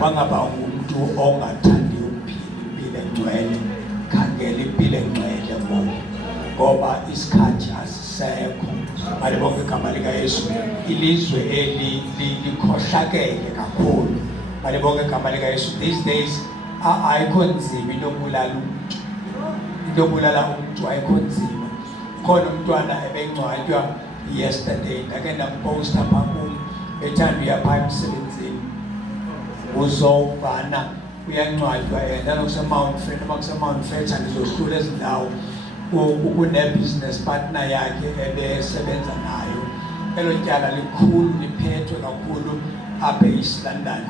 bangaba umuntu ongathandi ukuphila impilo engcwele khangela impilo engcwele ngoba isikhathi asisekho. Malibonke igama lika Yesu. Ilizwe likhohlakele kakhulu. Malibonke igama lika Yesu. These days ayikho nzima into yokubulala umuntu. Into yokubulala umuntu ayikho nzima. Khona umntwana ebengcwatywa yesterday ndake ndamposta phambi ethanda uyapha emsebenzini uzovana uyancwatywa yena nokuseMount Fair noma kuseMount Fair ndizohlula ezindawo une-business partner yakhe ebesebenza nayo. Elo tyala likhulu liphethwe kakhulu apha e-East London.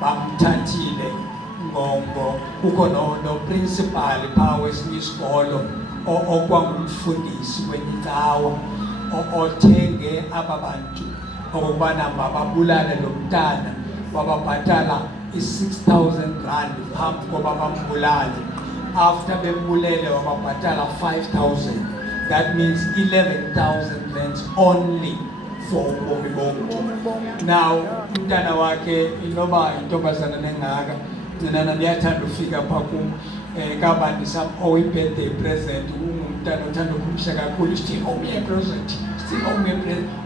Bamthathile kukho no-principal phaa wesinye isikolo okwangumfundisi kwenye othenge aba bantu okubana mababulale lo mntana wababhatala i-6,000 rand phambi koba bambulale. After bembulele wababhatala 5,000. That means 11,000 rands only for ubomi bomntu. Now umntana wakhe inoba intombazana nengaka nina ndiyathanda ufika phaa kum kabani sam oyi-birthday present ungumntana othanda ukumsha kakhulu sithi omnye present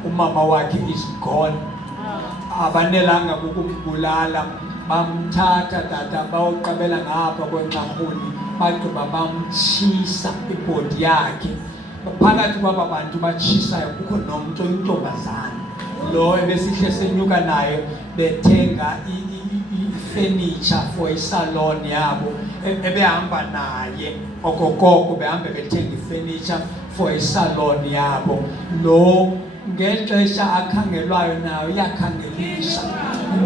umama wakhe is gone. Abanelanga kukumbulala bamthatha tata bayoqabela ngapha kwenxahuni bagqiba bamtshisa ibhodi yakhe. Phakathi kwaba bantu batshisayo kukho nomntu oyintombazana lo ebesihle senyuka naye bethenga i-furniture for isalon yabo ebehamba naye okokoko behambe bethenga i-furniture for isalon yabo. Lo ngexesha akhangelwayo nayo yakhangelisa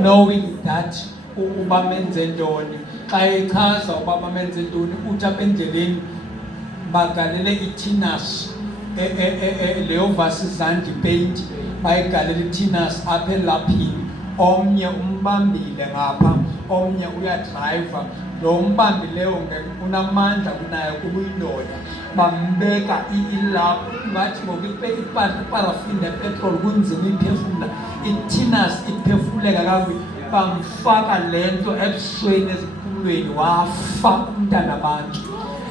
knowing that uba menze ntoni. Xa echaza uba bamenze ntoni uthi apha endleleni bagalele iTinus leyo vasizandi paint bayigalele iTinus apha elaphini. Omnye umbambile ngapha omnye uyadrayiva. Lo mbambileyo unamandla kunayo kuba uyindoda. Bambeka ilaphu ngathi ngokuiparafini nepetroli kunzima iphefumla. iTinus iphefumleka kakubi. Bamfaka lento ebusweni eziphumlweni wafa umntana abantu.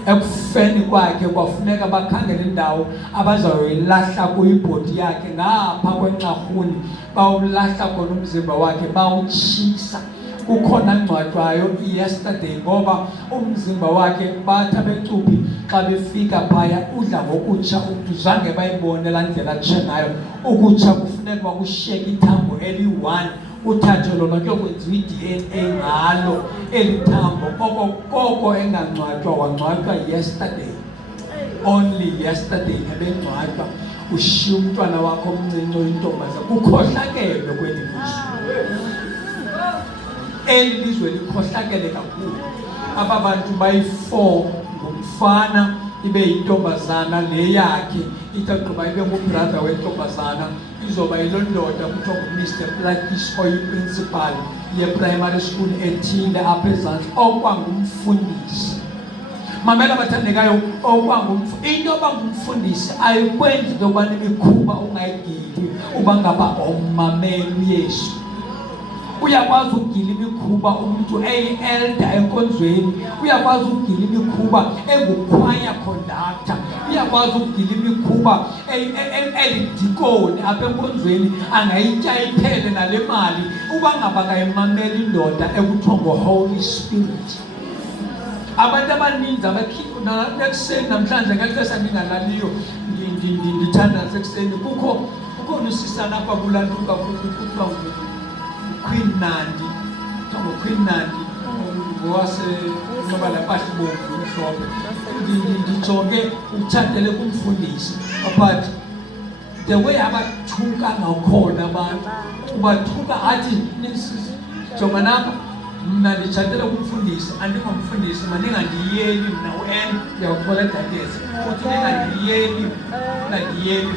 Ekufeni kwakhe kwafuneka bakhangele indawo abazayoyilahla kuyibhodi yakhe ngapha kwenxahuni bawulahla khona umzimba wakhe bawutshisa. Kukhona ngcwatywayo yesterday ngoba umzimba wakhe bathi abecuphi xa befika phaya udla ngokutsha umntu zange bayibone laa ndlela atshe ngayo. Ukutsha kufuneka bakushiyeke ithambo eli-1 uthathe lona kuyokwenziwa i-DNA ngalo eli thambo. Koko engangcwatywa wangcwatywa yesterday, only yesterday ebengcwatywa. Ushiya umntwana wakho omncinci oyintombazana. Kukhohlakele kweli lizwe. Eli lizwe likhohlakele kakhulu. Aba bantu bayi-4 ngumfana ibe yintombazana le yakhe itagqiba ibe ngubrother wentombazana. Izoba yilo ndoda kuthiwa nguMr Plakish oyi-principal ye-primary school ethile apha ezantsi okwangumfundisi. Mamela bathandekayo, into yoba ngumfundisi ayikwenzi into yoba nemikhuba ungayigili uba ngaba ummamele uYesu. Uyakwazi ukugila imikhuba umuntu eyi-elder enkonzweni. Uyakwazi ukugila imikhuba engukhwaya conductor. Uyakwazi ukugila imikhuba elidikoni apha enkonzweni angayitya iphele nale mali uba ngaba kayimamela indoda ekuthiwa ngo-Holy Spirit. Abantu abaninzi nekuseni namhlanje ngexesha ndingalaliyo ndithandaza ekuseni kukho usisana apha kulantuka kuthiwa Queen Nandi. Queen Nandi ngowasenoba la mpahla ibomvu mhlophe. Ndijonge utshatele kumfundisi but the way abathuka ngakhona abantu ubathuka athi jonga napha mna nditshatele kumfundisi andingomfundisi maningandiyeli mna u-N ndiyawuthola ejakesi futhi ningandiyeli ndiyeli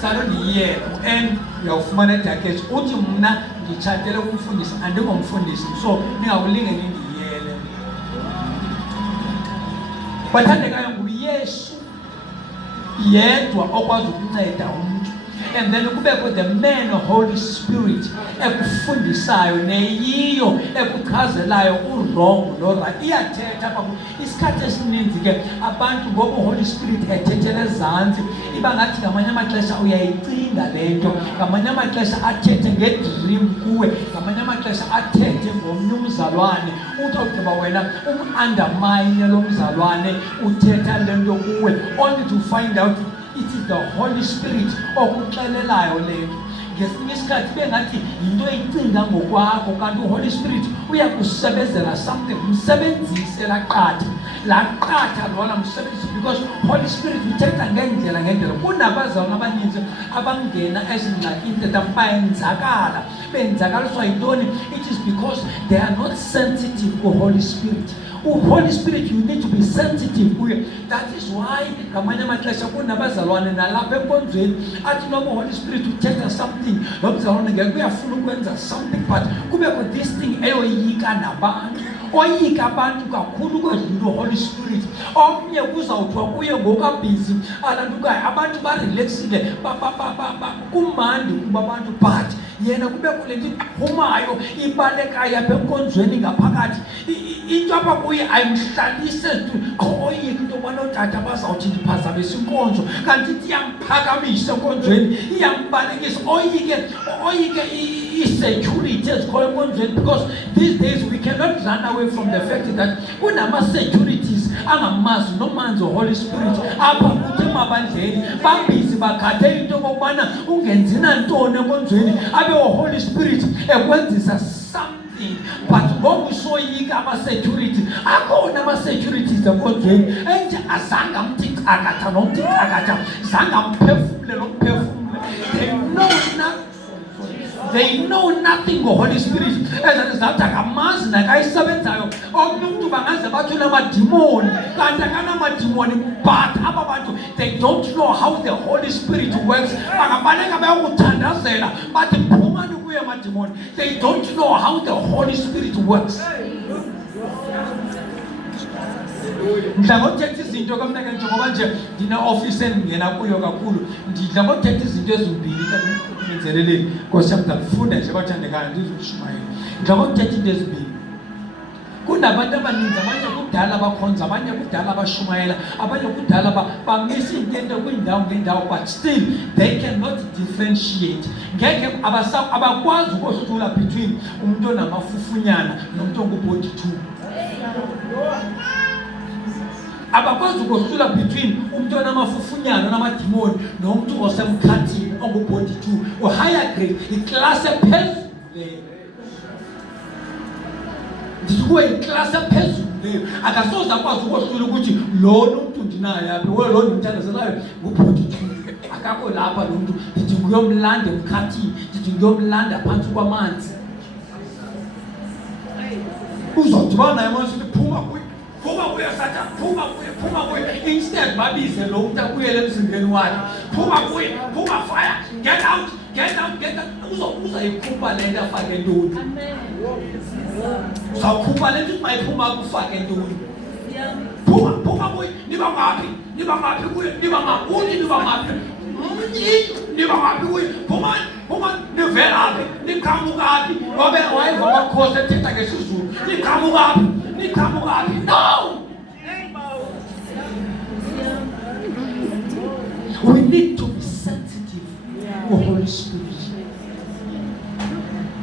salo ndiyela u-N uyawufumana ejakesi uthi mna nditshatele kumfundisi andingomfundisi so ningawulingeni ndiyele. Bathandekayo nguYesu yedwa okwazi ukunceda umuntu. and then kubekho the man Holy Spirit ekufundisayo neyiyo ekuchazelayo uwrong no-right. Iyathetha apha isikhathi esininzi ke abantu ngoba Holy Spirit ethethele ezantsi iba ngathi ngamanye amaxesha uyayicinga le nto, ngamanye amaxesha athethe ngedream kuwe, ngamanye amaxesha athethe ngomnye umzalwane uthi ogqiba wena undermine lo mzalwane uthetha le nto kuwe, only to find out it is the Holy Spirit okuxelelayo le nto. Ngesinye isikhathi bengathi yinto eyicinga ngokwakho kanti uHoly Spirit uyakusebenzela something. Msebenzise laqatha lona msebenzise, because Holy Spirit uthetha ngendlela. Kunabazalwane abaninzi abangena ezingxakini tetha benzakaliswa yintoni? It is because they are not sensitive to Holy Spirit. Holy Spirit, you need to be sensitive. That is why ngamanye amaxesha kunabazalwane nalapha enkonzweni athi noma Holy Spirit uthetha something, lo mzalwane ngeke uyafuna ukwenza something, but kubekho this thing eyoyika nabantu, oyika abantu kakhulu kwezinto Holy Spirit. Omnye kuzawuthiwa kuye ngokabhizi alantukayo, abantu barelaxile kumandi kuba abantu, but yena kubekho le nto iphumayo ibalekayo apha enkonzweni ngaphakathi. Into apha kuye ayimhlalise oyika into yobana ootata bazawuthi ndiphazamise inkonzo, kanti ithi iyamphakamise enkonzweni, iyambalekisa. Oyike i-security ezikhoyo enkonzweni, because these days we cannot run away from the fact that kunama-securities angamazi nomanzi Holy Spirit apha kuthi emabandleni babhizi bagade into yokokubana ungenzi nantoni enkonzweni abe Holy Spirit ekwenzisa something. But ngoku soyika ama-security, akhona ama-securities enkonzweni enje azange amthi cakatha nomthi cakatha, zange amphefumle nomphefumle. They know nothing ngoHoly Spirit. As a result, akamazi nakayisebenzayo. Omnye umuntu bangaze bathi unamadimoni, kanti akanamadimoni, but aba bantu they don't know how the Holy Spirit works. Bakabaleka bayokuthandazela bathi phumani kuye amadimoni. They don't know how the Holy Spirit works. Ndidla ngothetha izinto kamnake njengoba nje ndine-office endingena kuyo kakhulu, ndidla ngothetha izinto ezimbili enzeleleni. Nkosi yam, ndakufunda nje bathandekayo ndizokushumayela. Ndidla ngothetha into ezimbili. Kunabantu abaninzi, abanye kudala abakhonza, abanye kudala abashumayela, abanye kudala bamisa into kwiindawo ngeendawo, but still they cannot differentiate. Ngeke abakwazi ukohlula between umuntu onamafufunyana nomuntu ongu-42. Abakwazi ukohlula between umuntu onamafufunyana namadimoni nomuntu osemkhathini ongu-42 or higher grade, iclass ephezulu leyo. Ndikuwe iclass ephezulu leyo, akasoze akwazi ukohlula ukuthi lona umuntu ndinaye apha, lo ndimthandazelayo ngu-42. Akakho lapha lo muntu, ndithi ngiyomlanda emkhathini, ndithi ngiyomlanda phantsi kwamanzi. Uzodibana naye manje uthi phuma kuye Satan, phuma kuye. Instead babize lo muntu akuyele emzimbeni wakhe, phuma fire, get out. Uzayikhupha le nto afake ntoni? Uzawukhupha le nto ukuthi mayiphuma kufake ntoni? Phuma kuye. Niba ngaphi kuye? Niba ngaphi kuye? Phuma nivelaphi? Niqhamukaphi? Ngoba wayiva amakhosi ethetha ngesizulu. Niqhamukaphi? No! We need to be sensitive to Holy Spirit.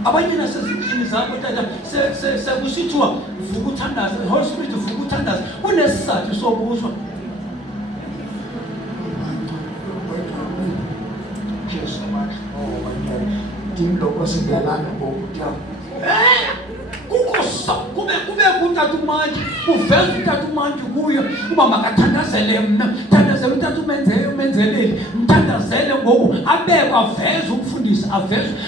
Abanye nasezindlini zakho tata sekusithiwa vuka uthandaze, Holy Spirit vuka uthandaze. Kunesizathu sobuzwa. Just so much. Oh my God. Dimlo kwasingalana ngokutya. Kube kuthatha umantshi, uveza uthatha umantshi kuyo uba makathandazele mna, thandazele uthatha umenzeleli, mthandazele ngoku abekwa aveze ukufundisa,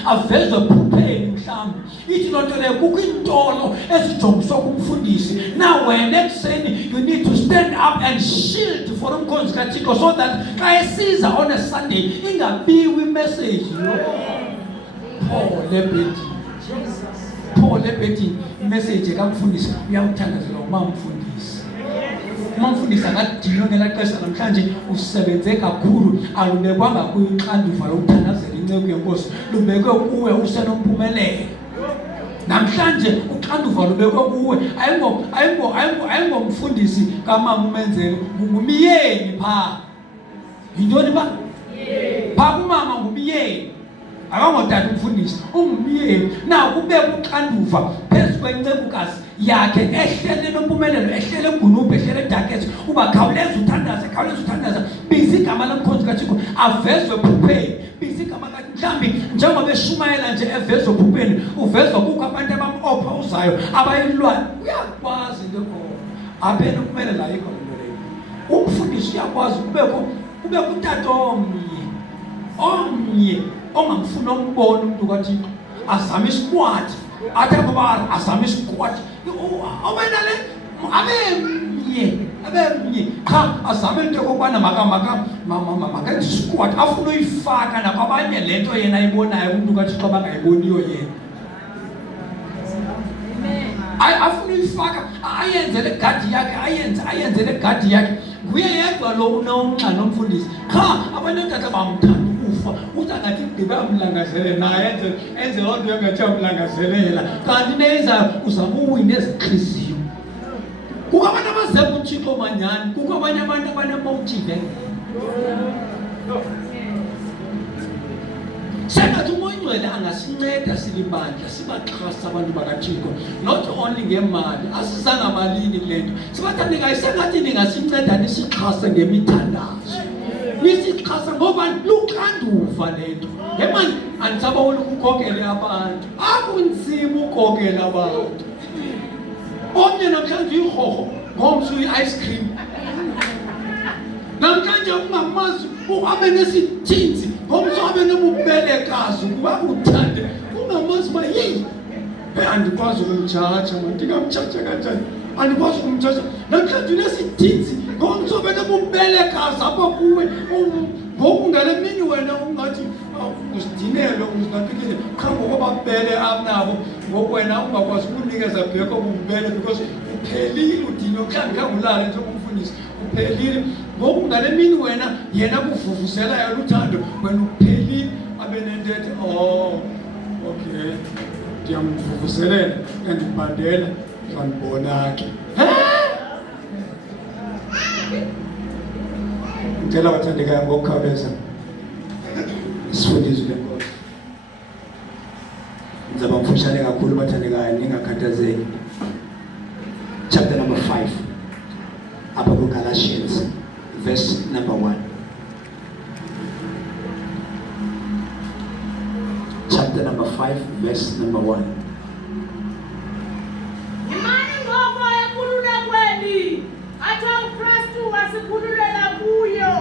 avezwe phupheni mhlawumbi. Ithi loo nto leyo kukho iintolo ezijongiswa kumfundisi. Now wena ekuseni you need to stand up and shield for umkhonzi kaThixo, so that xa esiza on a Sunday ingabiwi imessage. Paul ebhethi message kamfundisi uyawuthandazela uma umfundisi. umfundisi akadinwa ngelaxesha namhlanje usebenze kakhulu alubekwanga kuyixanduva lokuthandazela incebo yenkosi lubekwe kuwe usenompumelelo namhlanje uxanduva lubekwe kuwe ayingomfundisi kamama umenzelo ngumyeni pha yintoni ba pha kumama ngumyeni akangodada umfundisi ungumyeni na kubeka uxanduva phezu kwencebukazi yakhe ehlele nompumelelo ehlele egunubhe ehlele edakethe uba khawuleza uthandaza biza igama lomkhonzi kaThixo avezwe phupheni biza igama kaThixo mhlambi njengoba eshumayela nje evezwe phupheni uvezwa kukho abantu abamopha uzayo abayilwana uyakwazi into aphela kumele la yikho leyo umfundisi uyakwazi kubekho utata omnye ongamfuna umbona umuntu kaThixo azama isikwad athi ngoba azama isikwad awena le abemnye cha azame into kokubana maka isikwad afuna uyifaka nakwabanye lento yena ayibonayo umuntu kaThixo abangayiboniyo yena afuna uyifaka ayenzele gadi yakhe ayenzele gadi yakhe nguye yedwa lo unonxa nomfundisi cha abantu otata bamthanda ukufa uthi gqibe amlangazelele naye enze lonto engathi amlangazelela kanti nenza uzama uwina ezinhliziyo kukho abantu abazeba uThixo manyani kukho abanye abantu abanemotive sengathi uMoyingcwele angasinceda silibandla sibaxhasa abantu bakaThixo not only ngemali asizanga malini kulento sibathanda ngayisengathi ningasinceda nisixhase ngemithandazo nisixhasa ngoba luxanduva lento yemani anisabawona ukukhokela abantu akunzima ukukhokhela abantu omnye namhlanje ihoho ngomso i-ice cream namhlanje ungamazi uhabe nesithinzi ngomso abe nomubelekazi ukuba uthande ungamazi ba yini andikwazi ukumjaja ndingamjaja kanjani andikwazi ukumjaja namhlanje nesithinzi ngomso abe nomubelekazi apha kuwe ngokungale mini wena ungathi usidinele uzinakekele qha ngokuba bele abanabo ngokwena ungakwazi ukunikeza bheko ububele because uphelile udinwe mhlawumbe khangulale njengomfundisi uphelile ngokungale mini wena yena kuvuvuzela uthando wena uphelile abenentethe okay ndiyamvuvuzelela andibandela uzandibona ke ngicela bathandekayo ngokukhawuleza sifundiswe lenkosi ngizaba mfushane kakhulu bathandekayo ningakhathazeki chapter number 5 apha kuGalatians verse number 1 chapter number 5 verse number 1 imani ngoko ekululekweni athi uKristu wasikhululela kuyo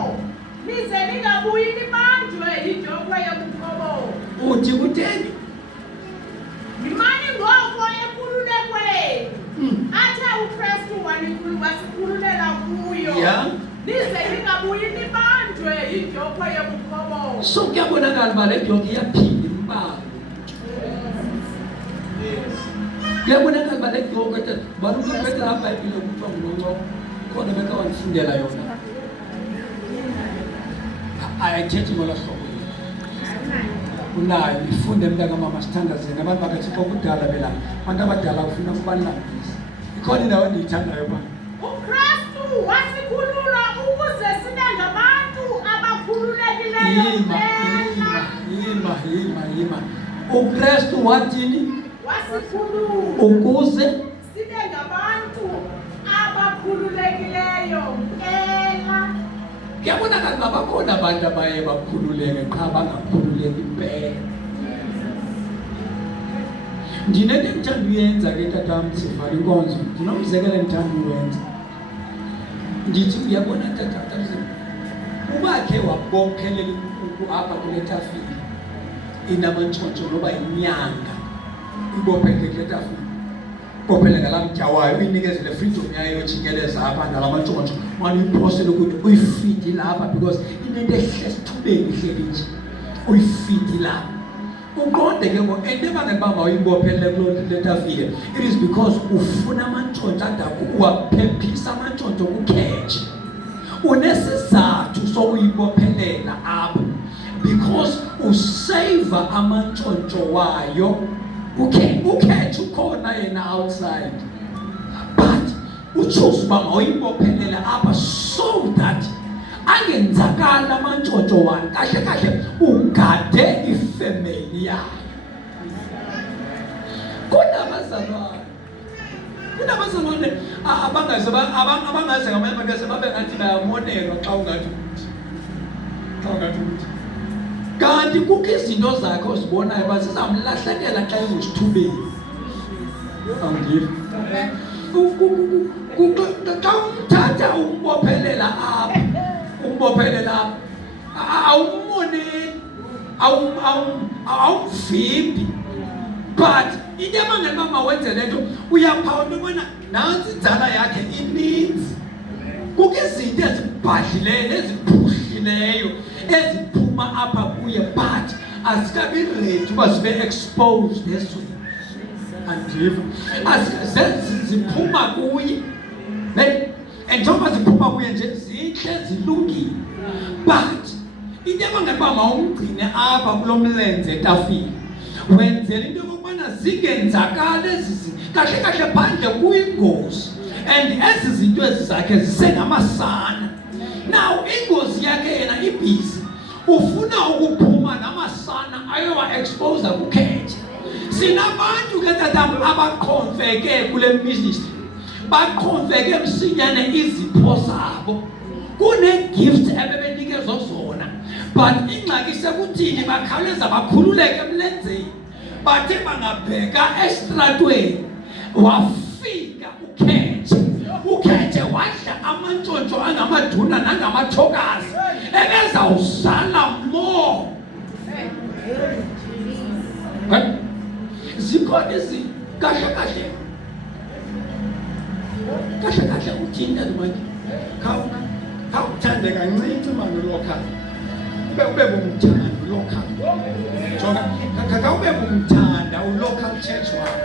nize ningabuyi nibanjwe yinjoko yobukhobo uthi kutheni imani ngoko ekululekweni athi uKristu wasikhululela kuyo nize ningabuyi nibanjwe yinjoko yobukhobo so kuyabonakala uba le njoka iyaphinda imbalo kuyabonakala uba le njoka balukaphetha abhayibhile kuthiwa ngulonco khona beka wandifundela yona ayithethi ngolwa hlobo unayo ifunde mntakamama sithandazeni abantu bakaThixo kudala bela abantu abadala kufuna ukubalambisa ikhona indawo endiyithandayo pha uKristu wasikhulula ukuze sibe ngabantu abakhululekileyo yima uKristu wathini wasikhulula ukuze sibe ngabantu abakhululekileyo ela kuyabonakala uba bakhona abantu abaye bakhululeke qha bangakhululeki impela ndinento endithanda uyenza ke tatam sivala inkonzo ndinomzekelo endithanda uwenza ndithi uyabona tata ubakhe wabophelela inkukhu apha kule tafile inamantshontsho noba inyanga ibophelele kule tafile bophele ngala mtya wayo uyinikezele freedom yayo yojikeleza apha ngala mantshontsho maniyiphosele ukuthi uyifidi lapha because inento ehle esithubeni ihleli nje uyifidi lapha uqonde ke ngo endebangekubanga uyibophelele kulo letafile, it is because ufuna amantshontsho adakho uwaphephisa amantshontsho kukhetshe. Unesizathu sokuyibophelela apha because usave amantshontsho wayo ukhetshe ukhona yena outside, but uchoose uba mawuyibophelele apha so that angenzakala amantshontsho wani kahle kahle ugade ifamily yayo. Kunabazalwane abangaze ngamanye amaxesha babe ngathi bayamonelwa xa ungathi ukuthi kanti kukho izinto zakhe ozibonayo uba zizamlahlekela xa engusithubeni. Angive xa umthatha umbophelela apha awummoneli awumvimbi, but into emangela uba mawenze le nto uyaphawula ubona nantsi inzala yakhe ininzi. Kukho izinto ezibhadlileyo neziphuhlileyo eziphuma apha kuye, but azikabi ready uba zibe exposed esweni. Andiva ziphuma kuye, and njengoba ziphuma kuye nje zinhle zilungile, but into emangela uba mawumgcine apha kulo mlenze etafile wenzela into yokubana zingenzakali ezi kahle kahle phandle kuyingozi, and ezi zinto ezizakhe zisengamasana. Now ingozi yakhe yena ibhizi ufuna ukuphuma namasana ayowa-expose kukhetshe. Sinabantu ke tatam abaqhomfeke kule ministry, baqhomfeke msinyane izipho zabo kune-gift ebebenikezwa zona, but ingxaki sekuthini bakhawuleza bakhululeke emlenzeni. Bathe bangabheka esitratweni wafika ukhetshe wadla amantshontsho angamaduna nangamathokazi ebezawuzala more. Zikhona izinto kahle uthini manje khawuthande kancinci manje lokhana ube bumthanda lokhana jonga ube bumthanda ulocal church wakho.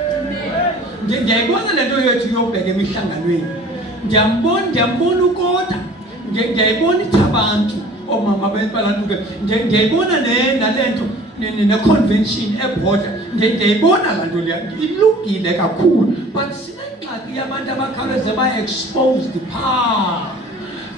Ndiyayibona le nto yethu yobheka emihlanganweni, ndiyambona ukota, ndiyayibona ithi abantu oomama balantu ke ndiyayibona nale nto ne-convention eborder, ndiyayibona laa nto leya ilungile kakhulu, but sinengxaki yabantu abakhawuleze ba-exposed phaa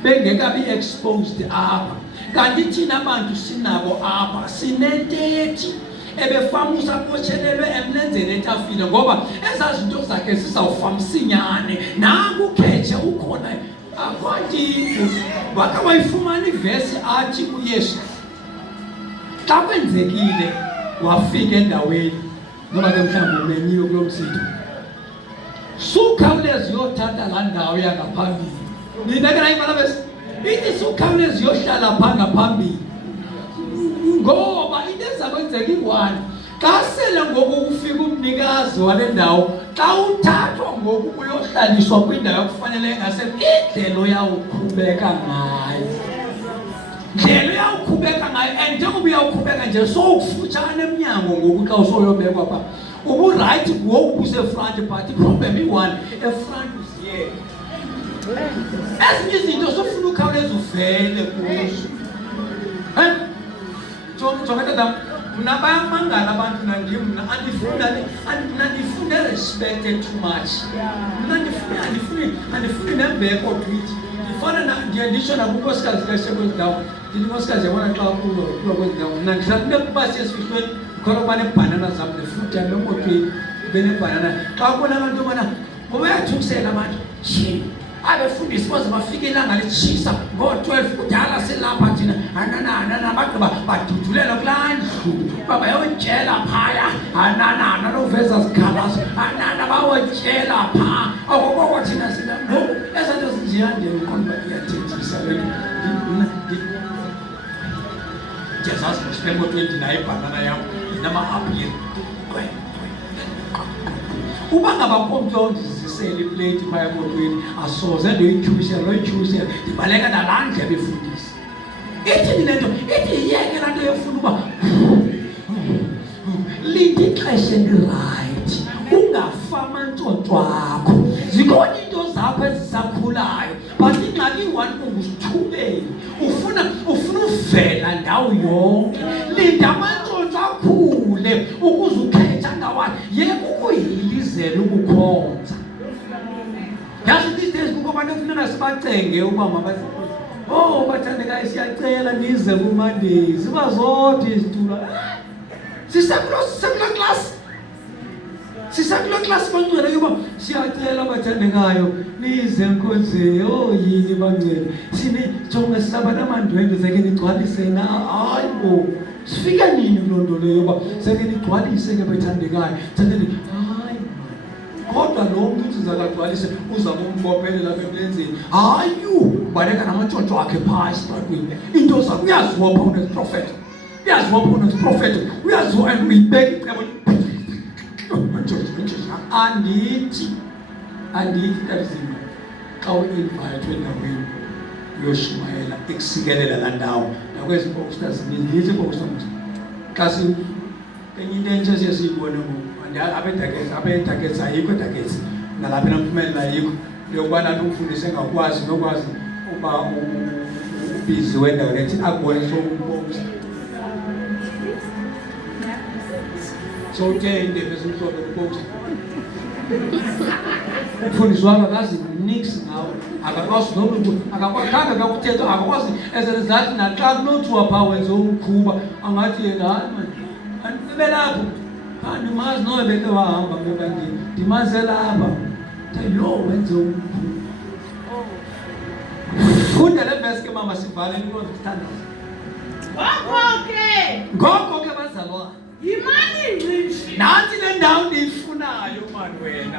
bengekabi exposed apha. Kanti thina abantu sinabo apha sinentethi ebefamusa kutshelelwe emlenzeni etafile ngoba ezaa zinto zakhe zizawufa msinyane. Nanku ukhetshe ukhona akwantipo wakha wayifumana ivesi athi uYesu xa kwenzekile wafika endaweni ngoba ke mhlawumbi umenyiwe kulo msitho, sukhawuleza uyothatha laa ndawo yangaphambili. Nina ke nayimalabesi ithi sukhawuleza uyohlala phaa ngaphambili ngoba into eza kwenzeka ingwani xa sele ngoku ufika umnikazi wale ndawo, xa uthathwa ngoku uyohlaliswa kwindawo ekufanele engase indlela uyawukhubeka ngayo. And njengoba uyawukhubeka nje sowukufutshane emnyango ngoku xa usoyobekwa phaa uburayithi ngoku busefront, but iproblem iyi-one, efront uziyele. Ezinye izinto sofuna ukhawuleza uvele kuzo. Jonga tata, mna bayamangala abantu mna andifune respected too much. Mna andifuni nembeko tweet. Ndifana ndiyanditsho nakunkosikazi kaShepherd's Down, ndithi nkosikazi yabona xa kulo kwezi ndawo mna ndihlala kubasi esifihlweni khona ukuba neebhanana zam nefruit yam emotweni ibe nebhanana. Xa kubona abantu obana bayathukisela abantu abefundisi baze bafike ilanga litshisa ngo-12 kudala silapha thina bagqiba badudulela kulaa ndlu uba bayotyela phaya noveza zikhalas bayotyela phaa okokoko thina sina ngoku ezaa nto zinjeya ndiyayiqonda uba iyathethisa le nto. Ndiyazazi mosipemotweni ndinayo ibhanana yam ndinama-apile. Uba ngabakho mntu ondizisela ipleyiti phaya emotweni asoze ndoyityhusela ndibaleka nalaa ndlebe efundisa. Ithini le nto? Ithi yiyeke laa nto yofuna uba linda ixesha eli-right, ungafa amantshontsho akho. Zikhona into zakho ezisakhulayo, but ingxaki one ungusithubeli, ufuna uvela ndawo yonke. Linda amantshontsho akhule ukuze ukhetha ngawathi yeke ukuyilizela ukukhonza. Yazi these days kukho abantu ekufuneka sibacenge uba mabazi, oh bathandekayo siyacela nize kuMonday, sibazodwa izitulo. Sisakuloo class bangcwele yoba siyacela bathandekayo nize enkonzweni. Oh yini bangcwele, jonga sisabantu amandwendwe seke nigcwalise na. Hayi bo, sifika nini kuloo nto leyo yoba seke nigcwalise ke bathandekayo? Hayi kodwa lo mntu uthi zakagcwalise uzama umbophelela lapha emlenzeni. Hayi baleka namantshontsho akhe phaa esitratweni. Into zakho uyaziwa phaa uneziprofethi, uyaziwa and uyibeka icebo. Andithi Tarzima xa u-invayithwe endaweni uyoshumayela ekusikelela laa ndawo nakwezi posters zininzi ii-posters. Xa enye into entsha siye siyibone abedaketsi ayikho edaketsi nalapha enamphumelela ayikho yokuba nathi umfundisi engakwazi nokwazi uba ubhizi wendawo lethi akubone soumposta. So uthe indebe esimhlophe kuposta umfundisi wami akazi nix ngawo, akakwazi nomuntu akakwakanga kakuthetha, akakwazi as a result naxa kunothiwa phaa wenze umkhuba angathi yena hayi mani ebelapho andimazi nowe beke wahamba bebandini ndimaze lapha yo wenze umkhuba. Funda le verse ke mama sivale inkonzo sithandaza. Ngoko ke bazalwane, yimani ngqishi. Nansi le ndawo ndiyifunayo mani wena,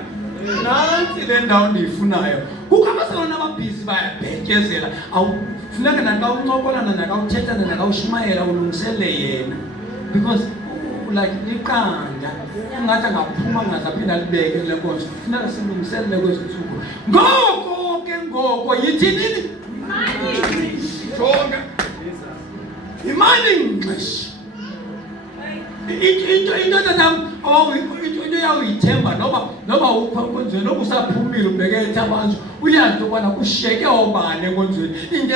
nansi le ndawo ndiyifunayo. Kukho abazalwane ababhizi bayabhetyezela, awufuneka naxa uncokolana nakawuthethana nakawushumayela ulungisele yena because like liqanda ungathi angaphuma ngazaphinda libeke le nkonzo. Funeka silungiselele kwezi ntsuku. Ngoko yithi nini? Yimani ngqishi. Jonga imani ngqishi. Into tatam into yawuyithemba noba ukho enkonzweni, noba usaphumile ubheke ethabanzo uyazi into yobana kushiyeke obani enkonzweni. Into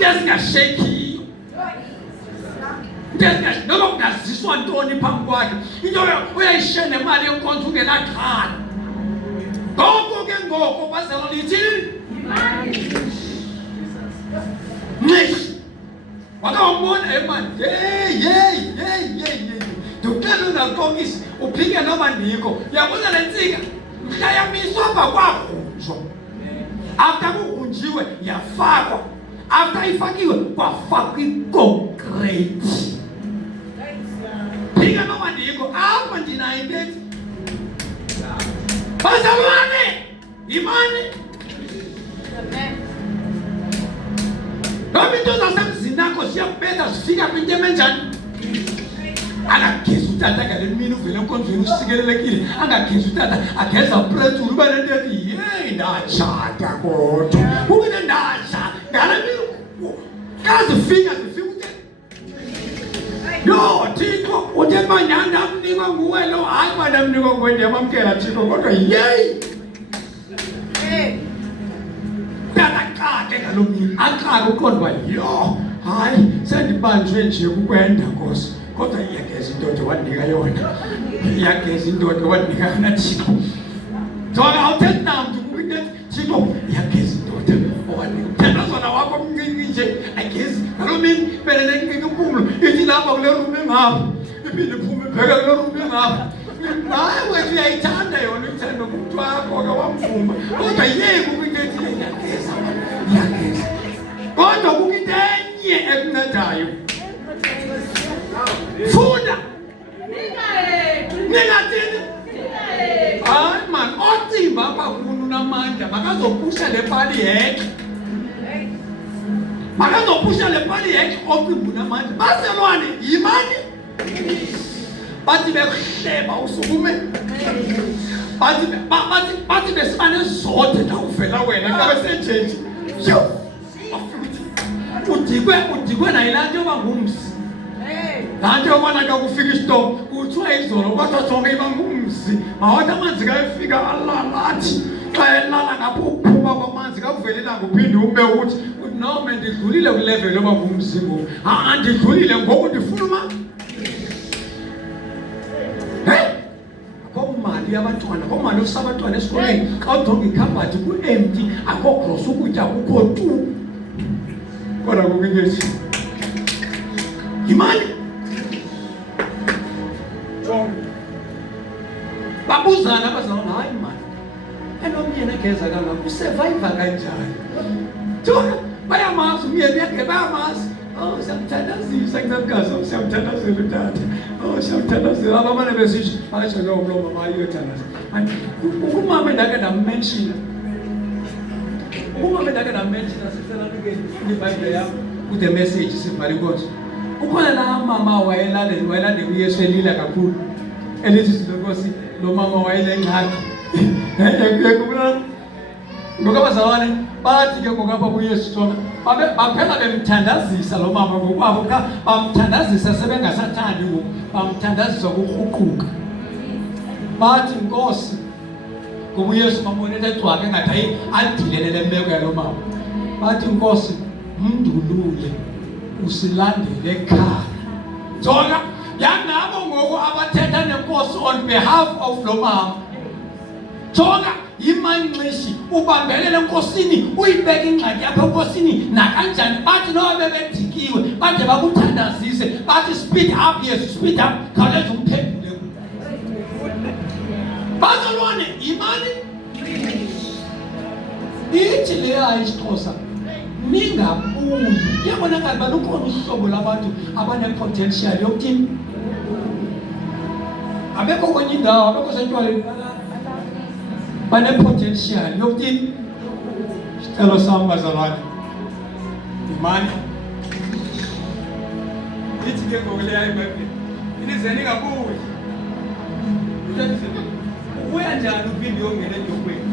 ezingashekiyo, noba kungaziswa ntoni phambi kwakhe, into uyayishiya nemali yenkonzo ungenaxhala. Ngoko bazalwane yithini? Yimani ngqishi. Ngqishi. Wakawambona emani, ndikuxelela ungaqokisi uphike noba ndikho. Uyabona le ntsika mhla yamiswa apha kwagrunjwa, after kugrunjiwe yafakwa, after ifakiwe kwafakwa ikonkrithi. Phike noba ndikho apha ndinayo into ethi bazalwane yimani. Noba into zasemzini akho ziyakubetha zifika kwinto emenjani, angagezi utata ngale mini uvele enkonzweni usikelelekile, angagezi utata ageza pretsula uba nento ethi ndatshata kodwa ukune ndatshata ngale mini kazifika uthe yo Thixo uthe manyani ndamnikwa nguwe lo, hayi uba ndamnikwa nguwe ndiyamamkela Thixo kodwa akake ngaloo mini akake uqonda uba yo hayi sendibanjwe nje kukwenda Nkosi, kodwa iyageza indoda wandinika yona, iyageza indoda wandinika yona Thixo. Jonga awuthethi namntu into ethi Thixo iyageza indoda owandinika. Themba zona wakho mncinci nje agezi ngaloo mini belele impumulo ithi lapha kule rumu engapha iphinde iphume ibheka kule rumu engapha. Hayi wethu uyayithanda yona uthando kumntu wakho akawamvuma, kodwa yeke kukho into ethi iyageza. Kodwa kukho into enye ekuncedayo. Funda ningathini? Hayi man, othimba apha kuni unamandla makazopusha le pali heke, ocimba unamandla. Bazalwane yimani. Bathi bekuhleba usukume, bathi besiba nezothe xa uvela wena xa besenjenje udikwe nayilaa nto yoba ngumsi. Nanti yobona ke kufika istorm uthiwa izolo kodwa sonke ibangumzi mawathi amanzi kayefika alalathi xa elala ngapho ukuphuma kwamanzi kakuvelela ngophinde ube uthi no man ndidlulile kulevel yoba ngumzi ngoku ndidlulile ngoku ndifuna uma akho mali yabantwana akho mali yosabantwana esikoleni xa ujonga ikhabhathi ku-empty akho gross ukutya kukho tu kodwa kukingethi imali babuzana abazalwane hayi mani enomyeni egeza kangaka usurviva kanjani Jona bayamazi umyeni yakhe bayamazi siyamthandazisa kusemkazi siyamthandazela utata siyamthandazela abamane besisho basho lo mama ayothandaza umama endake ndamenshina sisela ngeke iBhayibhile yami ku-the message sibhale inkonzo ukhona la mama wayelande uYesu elila kakhulu elithi sinonkosi lo mama wayelengxaki ngokabazalwane bathi ke ngokapha kuYesu Jona baphela bemthandazisa lo mama ngokwabo bamthandazisa sebengasathandi ngoku bamthandazisa ukukhuquka bathi Nkosi ngoba uYesu bambone egcwake ngathi adilele lembeko yalo mama bathi Nkosi mndulule usilandele ekhaya Jona yanabo ngoku abathetha nenkosi on behalf of lo mama Jona imanxishi ubambelele enkosini uyibeka ingxaki yapha enkosini nakanjani bathi noba bebedikiwe bade bakuthandazise bathi speed up Yesu speed up khawuleza umphendule bazalwane imali ithi le ayisixhosa ningabuyi yabonakala balukhona uhlobo labantu abanepotential yokuthini abekho kwenye indawo abekho sentshwaleni banepotential yokuthini sicelo sami bazalwane imali ithi ke ngokuleya iBhayibhile inizeni ningabuyi ubuya njani uphinde uyongena enjokweni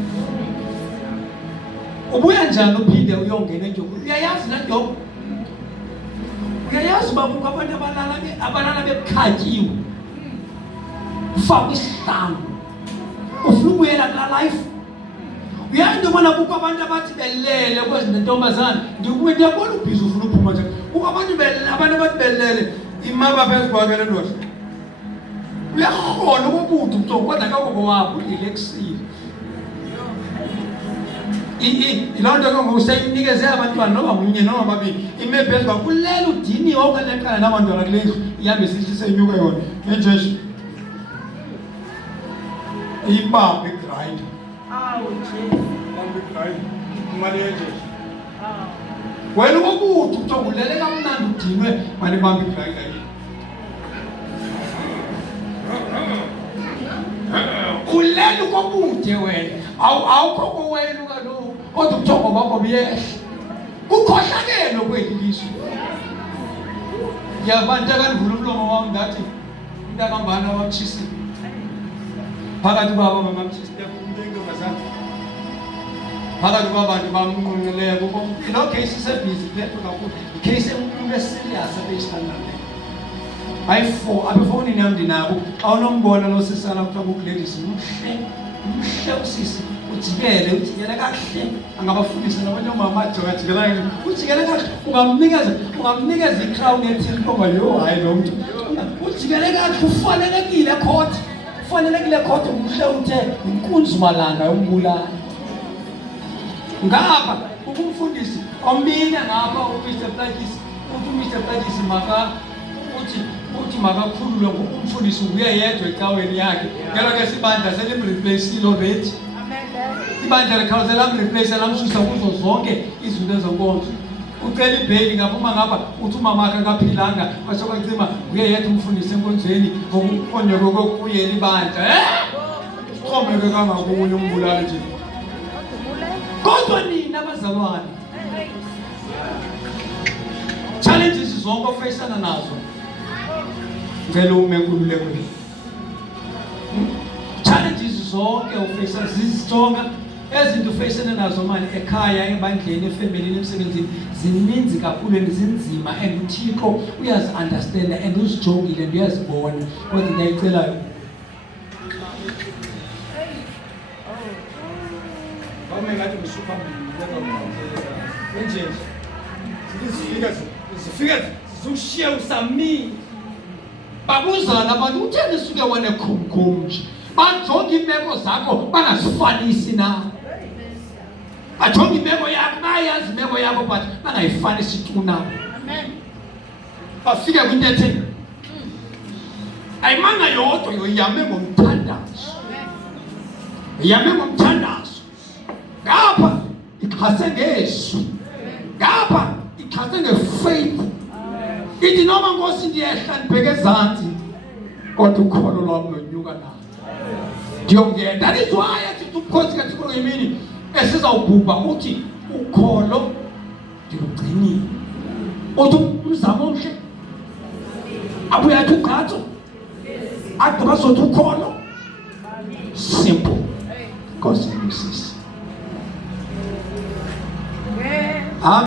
ubuya njani uphinde uyongena enjokweni uyayazi la njoko uyayazi uba kukho abantu abalala bekhatyiwe ufakwe isihlangu ufuna ukubuyela kula life uyazi into ubona kukho abantu abathi belele kwezi ntombazana ndiyabona ubhizi ufuna uphuma njani kukho abantu abathi belele imaba phezu kwakhe le ndoda uyakhona ukubuda umntu kodwa kakho wabo ilexile iloo nto ke ngoku seyinikeze abantwana noba munye noba babini ime phezu kwakhe kulele udiniwe okaleqana nabantwana kule ndlu ihambe sithi senyuka yona ngenjeshi ibambe igrinder imali yenjeshi wena ukubuda umntu ulele kamnandi udinwe mali ibambe igrinder yini kulele kokude wena awukho kowenu kaloku kodwa ubuthongo bakho buyehla kukhohlakele kweli lizwe ngiyabantu akandivula umlomo wami ngathi into akambana wamtshisi phakathi kwabo mamamtshisiintombazana phakathi kwabantu bamnqunqileyo kuko ilo case isebhizi phepho kakhulu icase enkulu eserious abeyisithandane ayi-4 abefowunini yam ndinabo xa unombona lo sisana kuthiwa kukuladies mhle usisi ujikele kakuhle angabafundisa nabanye omama ajikajikela ujikele kakuhle ungamnikeza ikrawuni ethile ngoba yo hayi lo mntu ujikele kakuhle ufanelekile khotha umhle uthe inkunzumalanga yombulala ngapha ukumfundisi omine ngapha uMr Plakis uMr Plakis uthi makakhululwe ngokumfundisa ubuye yedwa ecaweni yakhe ngelo ke sibandla selimreplaceile already ibandla likhawuzela amreplace lamsusa kuzo zonke izinto ezenkonzo ucela ibheli ngaphuma ngapha uthi umama wakhe akaphilanga kwasho kwacima uye yedwa umfundisi enkonzweni okonyoko kokuyela ibandla uxhomeke kangakunye umbulali nje kodwa nina abazalwane challenges zonke ofacana nazo ngelo umenkululekweni challenges zonke ofacana zizonga ezinto ufacene nazo manje ekhaya, ebandleni, efamilini, emsebenzini zininzi kakhulu and zinzima, and uThixo uyazi-understanda and uzijongile and uyazibona. Kodwa ngiyayicelayo Kama ngathi ngisuka nje zifika zishiya usamini babuzana abantu utheni suke wena khumkhum nje, bajonge imeko zakho bangazifanisi na, bajonge imeko yakho bayazi imeko yakho but bangayifanisi tu na. Bafike kwintethe ayimanga yodwa yoyame ngomthandazo, yame ngomthandazo. Ngapha ikhase ngesu, ngapha ikhase ngefaith. Ithi noma Nkosi ndiyehla ndibheke ezantsi kodwa ukholo lwami lonyuka na. Ndiyongena. That is why athi uMkhosi kaThixo ngemini esizawubhubha uthi ukholo ndilugcinile. Uthi umzamo omhle abuye athi ugqatso agqiba sothi ukholo. Simple. Nkosi ngusisi.